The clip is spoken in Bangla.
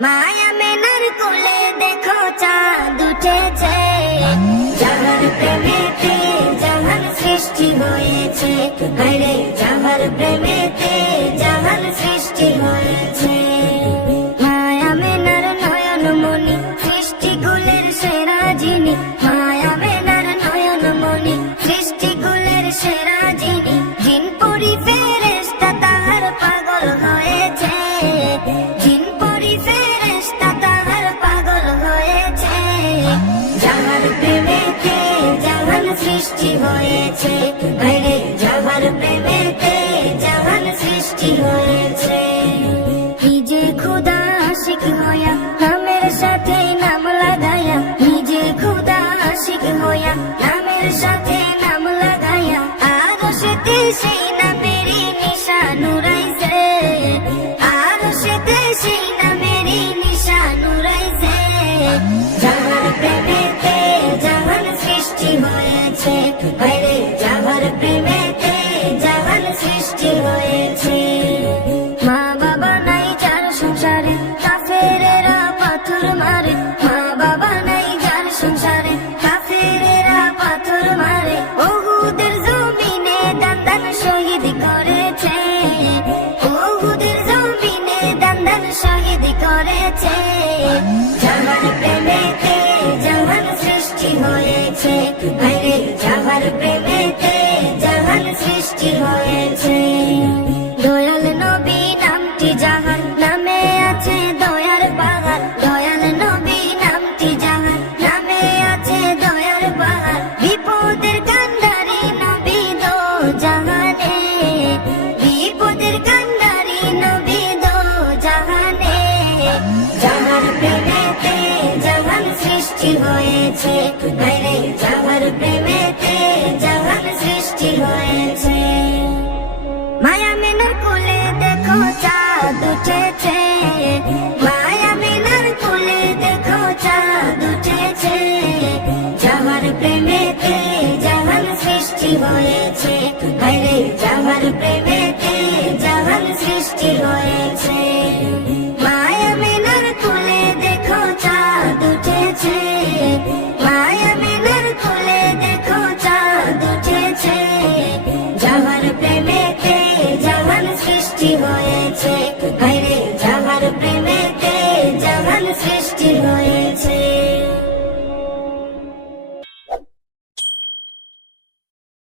মায়া মেনার কোলে দেখো চাঁদ উঠেছে। যাহার প্রেমেতে জাহান সৃষ্টি হয়েছে। আরে যাহার প্রেমেতে সৃষ্টি হয়েছে। আরে যাহার প্রেমেতে জাহান সৃষ্টি হয়েছে। নিজে খুদা আশিক হইয়া নামের সাথে নাম লাগায়া নিজে খুদা আশিক হইয়া নামের সাথে নাম লাগায়া আরও সেতে সেই নামেরই নিশানুরাইছে আরও সেতে সেই নামেরই নিশানুরাইছে যাহার প্রেমেতে জাহান সৃষ্টি হয়েছে আরে যাহার প্রেমেতে জাহান সৃষ্টি হয়েছে। মা বাবা নাই যার সংসারে, কাফেরেরা পাথর মারে। মা বাবা নাই যার সংসারে, কাফেরেরা পাথর মারে। ওহুদের জমিনে দান দান শহীদ করেছে। ওহুদের জমিনে দান দান শহীদ করেছে। জাহান প্রেমেতে জাহান সৃষ্টি হয়েছে। সৃষ্টি হয়েছে। নবী নামটি নামে আছে, দয়ার দয়াল নবী নামটি জাহান নামে আছে, দয়ার পাহাড়। বিপদের কান্ডারি নবী দো জাহানে। বিপদের সৃষ্টি হয়েছে। আরে যাহার প্রেমেতে উঠেছে মায়া দেখো চাঁদ উঠেছে যাহার প্রেমেতে জাহান সৃষ্টি হয়েছে। আরে যাহার প্রেমে take the night